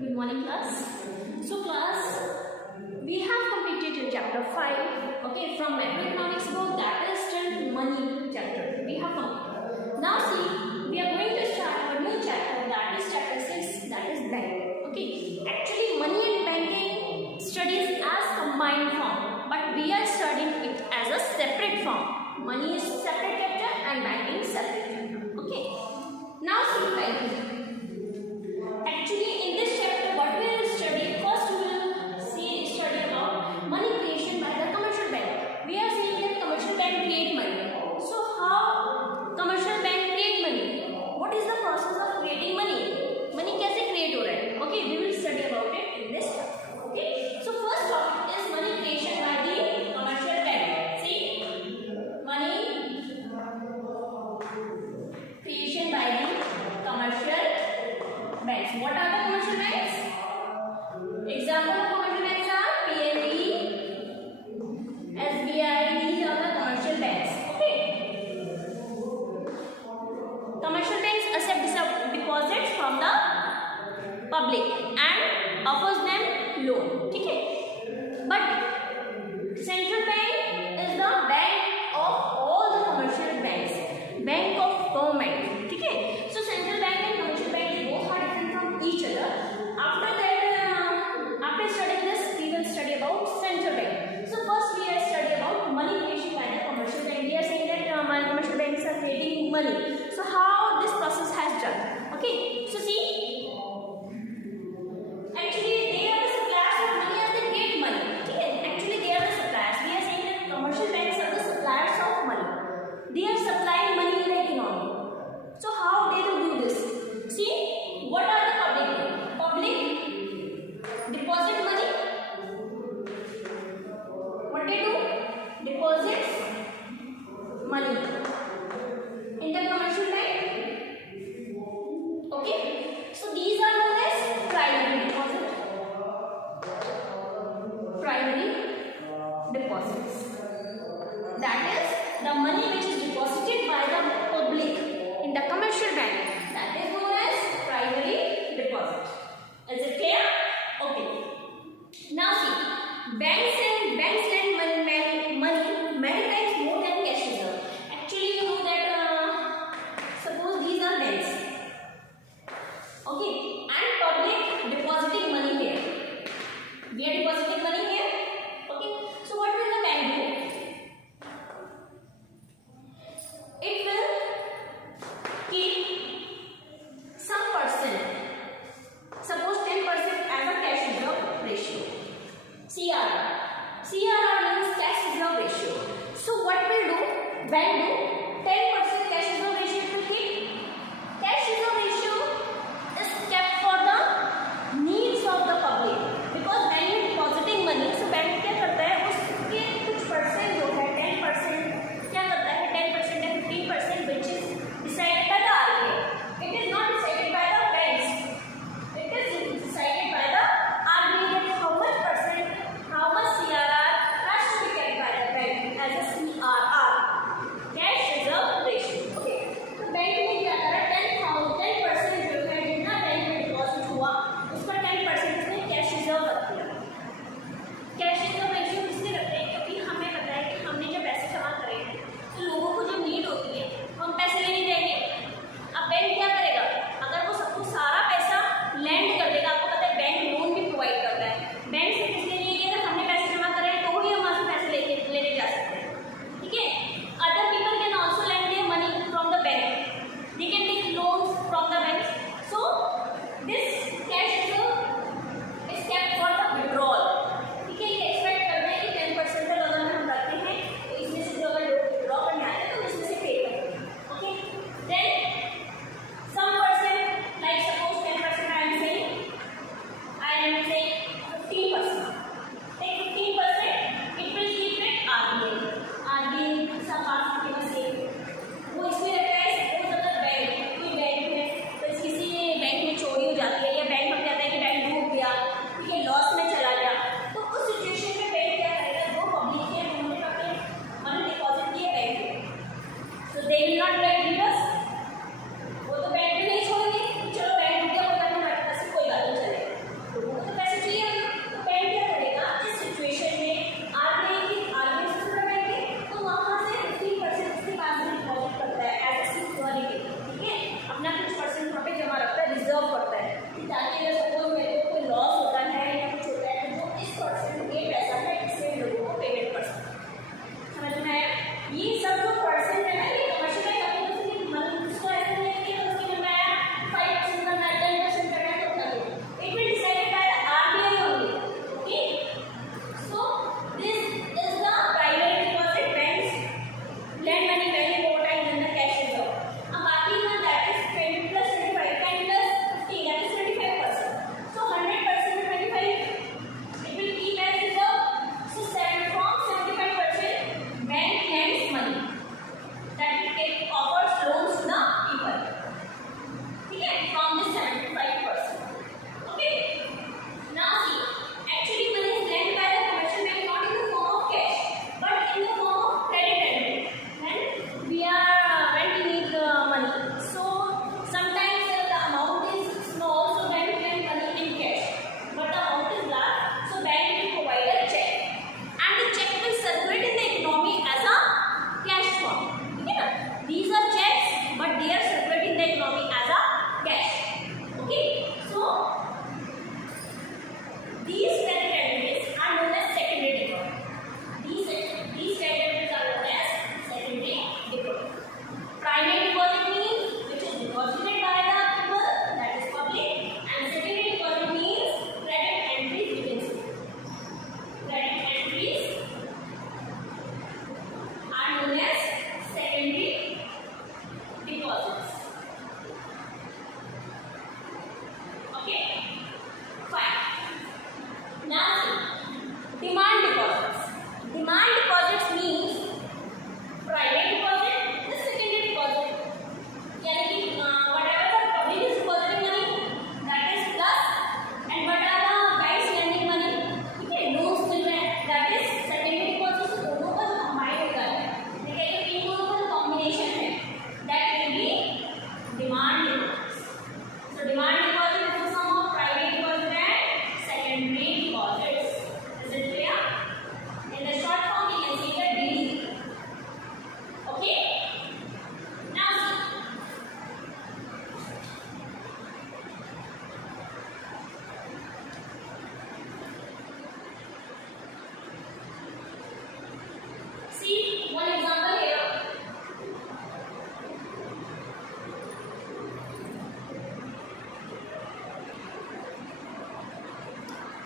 Good morning, class. So, class, we have completed your chapter 5. Okay, from macroeconomics book, that is still money chapter. We have completed. Now, see, we are going to start our new chapter. That is chapter 6. That is banking. Okay, actually, money and banking studies as combined form, but we are studying it as a separate form. Money is separate chapter and banking is separate chapter. Okay. Now, see banking. Actually, in this chapter, what we will study, first we will study about money creation by the commercial bank. We are saying that commercial bank create money. So, how commercial bank create money? What is the process of creating money? Money कैसे create हो रहा है? Okay, we will study about it in this chapter. Okay. So, first topic is money creation by the commercial bank. See, money creation by the commercial banks. What are the commercial banks? Example of commercial banks are PNB, SBI. These are the commercial banks. Okay. Commercial banks accept deposits from the public and offers them loan. Okay. But central bank is the bank of all the commercial banks. Bank of government. Okay. So central bank and commercial bank both are different from each other. After that, after studying this, we will study about central bank. So first we are study about money creation by the commercial bank. We are saying that commercial banks are creating money. So how this process has done? Okay. So see, actually they are the class of money as they create money. Okay.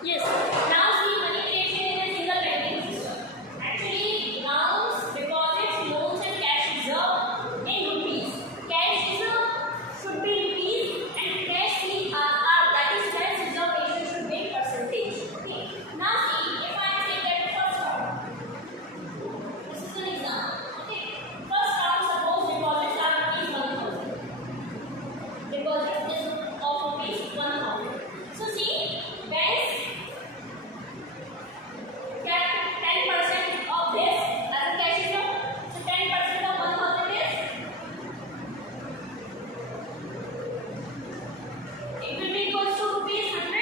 Yes. Now see money creation in a single banking system. Actually, loans, deposits, loans and cash reserve in rupees. Cash reserve should be rupees and cash CRR, that is cash reserve ratio, should be percentage. Okay. Now see, if I am saying that first round, this is an example. Okay. First round, suppose deposits are rupees 1,000. Deposit is of rupees 1,000. So see, banks get 10% of this as a cash reserve. So 10% of 1,000 is, it will be equals to rupees 100.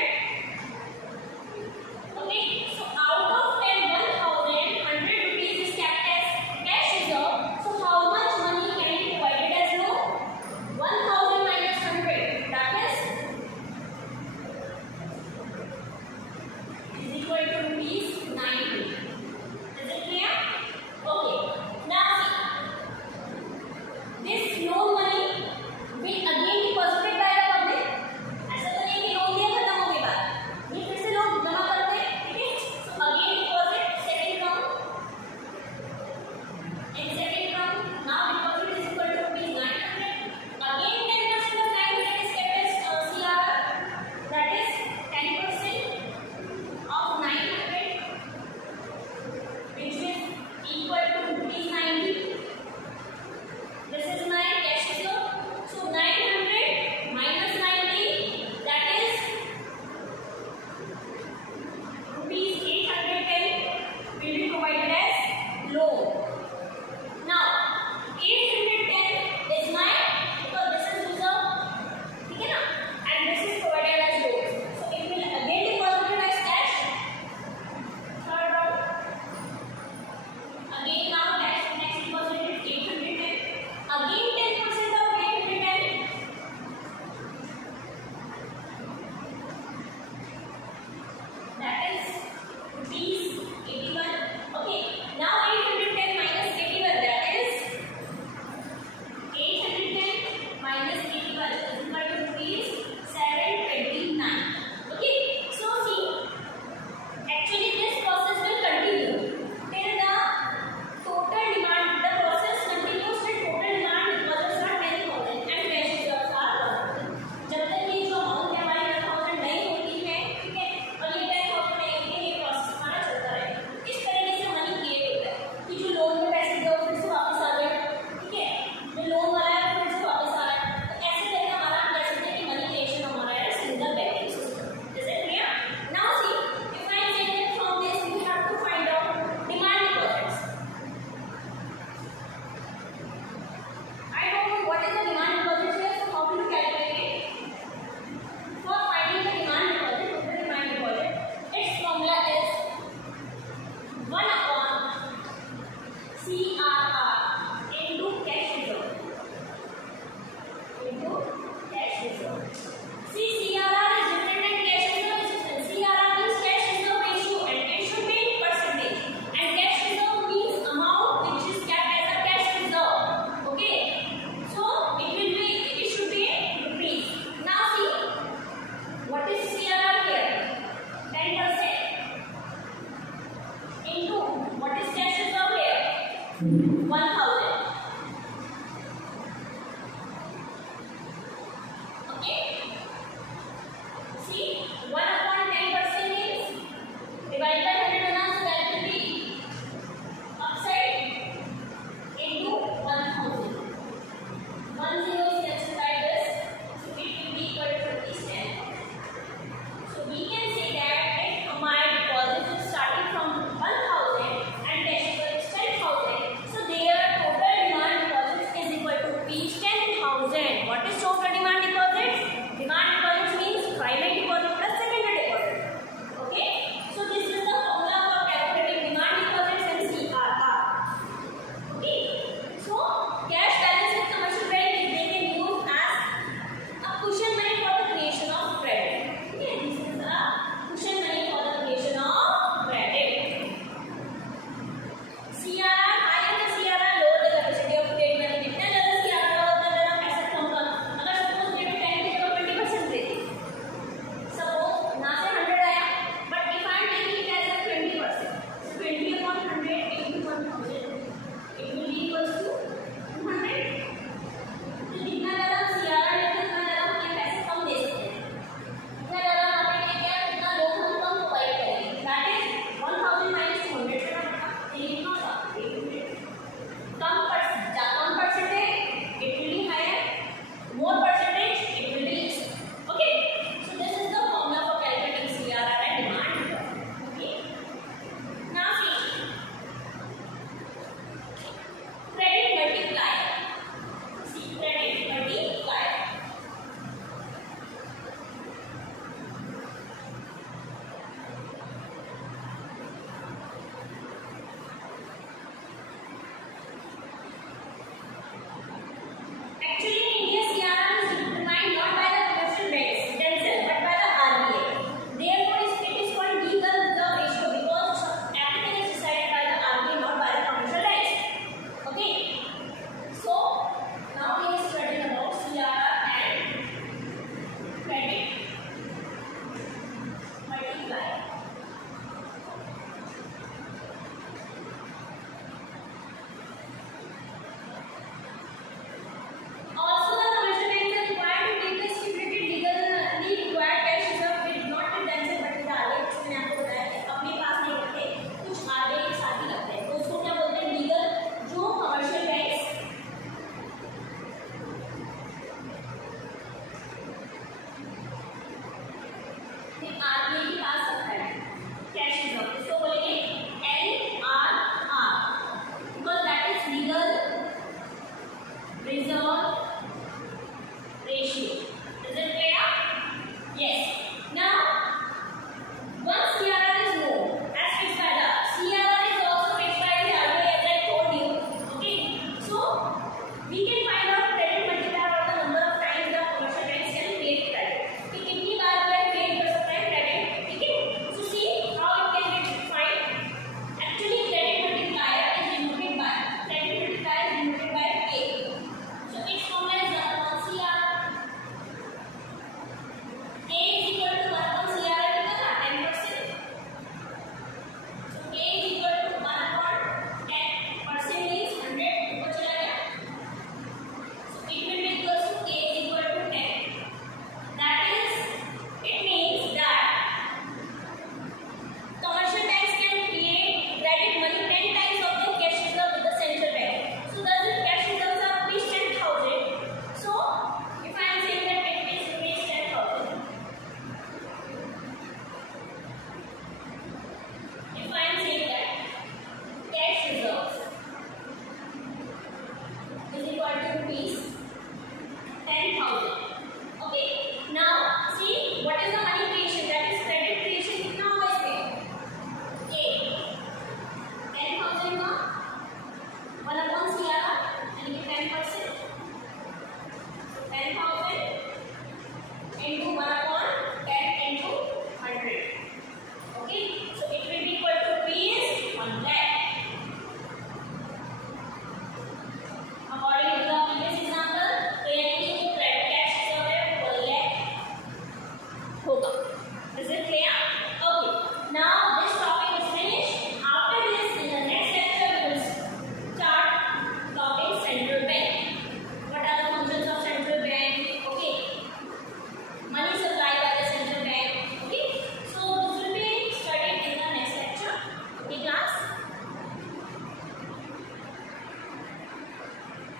Okay, so out of 10, 1,000, 100 rupees is kept as cash reserve. So how much money can be divided as loan? 1,000 minus 100, that is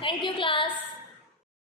Thank you, class.